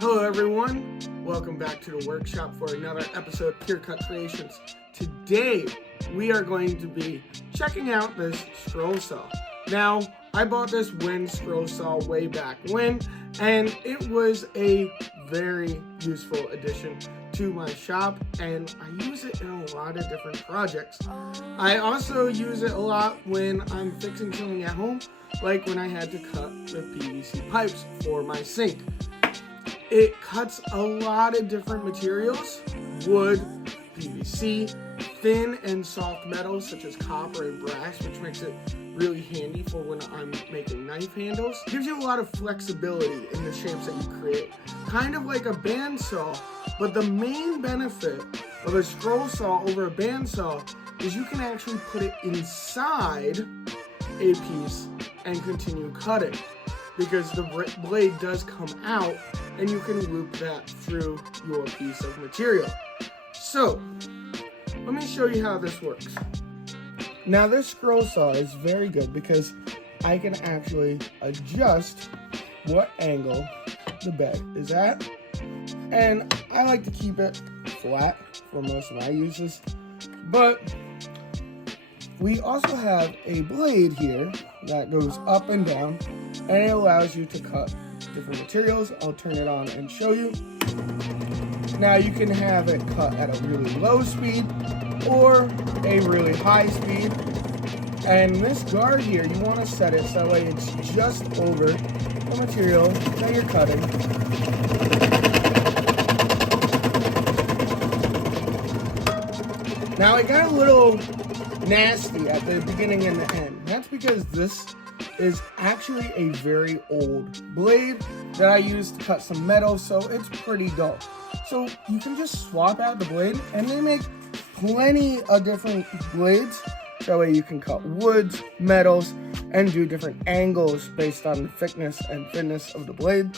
Hello everyone, welcome back to the workshop for another episode of Pure Cut Creations. Today we are going to be checking out this scroll saw. Now, I bought this wind scroll saw way back when, and it was a very useful addition to my shop, and I use it in a lot of different projects. I also use it a lot when I'm fixing something at home, like when I had to cut the PVC pipes for my sink. It cuts a lot of different materials: wood, PVC, thin and soft metals such as copper and brass, which makes it really handy for when I'm making knife handles. It gives you a lot of flexibility in the shapes that you create, kind of like a bandsaw. But the main benefit of a scroll saw over a bandsaw is you can actually put it inside a piece and continue cutting, because the blade does come out and you can loop that through your piece of material. So, let me show you how this works. Now, this scroll saw is very good because I can actually adjust what angle the bed is at, and I like to keep it flat for most of my uses. But we also have a blade here that goes up and down, and it allows you to cut different materials. I'll turn it on and show you. Now you can have it cut at a really low speed or a really high speed. And this guard here, you want to set it so that way it's just over the material that you're cutting. Now it got a little nasty at the beginning and the end. That's because this is actually a very old blade that I used to cut some metal, so it's pretty dull. So you can just swap out the blade, and they make plenty of different blades. That way you can cut woods, metals, and do different angles based on the thickness and thinness of the blade.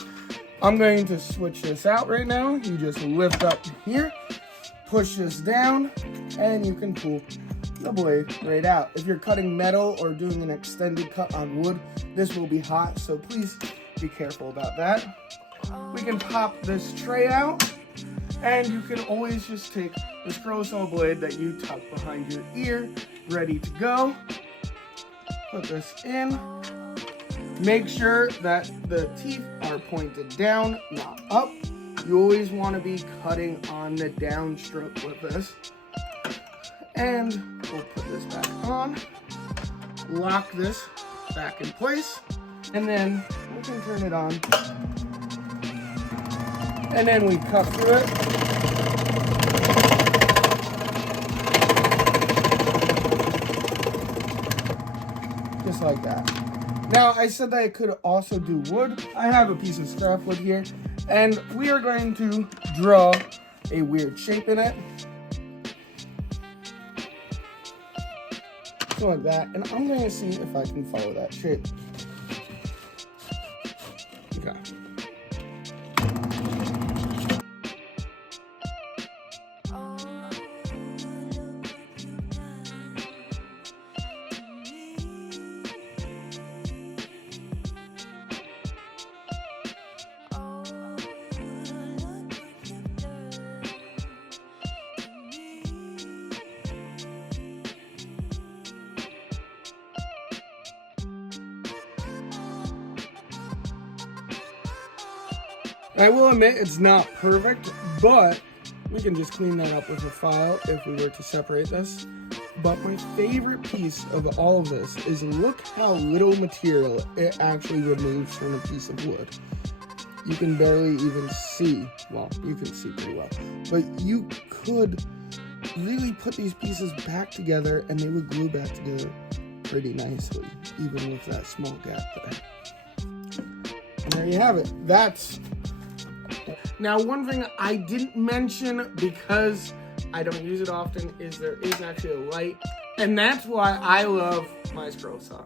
I'm going to switch this out right now. You just lift up here, push this down, and you can pull the blade right out. If you're cutting metal or doing an extended cut on wood, this will be hot, so please be careful about that. We can pop this tray out, and you can always just take the scroll saw blade that you tuck behind your ear, ready to go. Put this in. Make sure that the teeth are pointed down, not up. You always want to be cutting on the downstroke with this. And we'll put this back on, lock this back in place, and then we can turn it on. And then we cut through it. Just like that. Now, I said that I could also do wood. I have a piece of scrap wood here, and we are going to draw a weird shape in it. Like that, and I'm going to see if I can follow that shape. Okay. I will admit it's not perfect, but we can just clean that up with a file if we were to separate this. But my favorite piece of all of this is look how little material it actually removes from a piece of wood. You can barely even see, well, you can see pretty well, but you could really put these pieces back together and they would glue back together pretty nicely, even with that small gap there. And there you have it. Now, one thing I didn't mention, because I don't use it often, is there is actually a light, and that's why I love my scroll saw.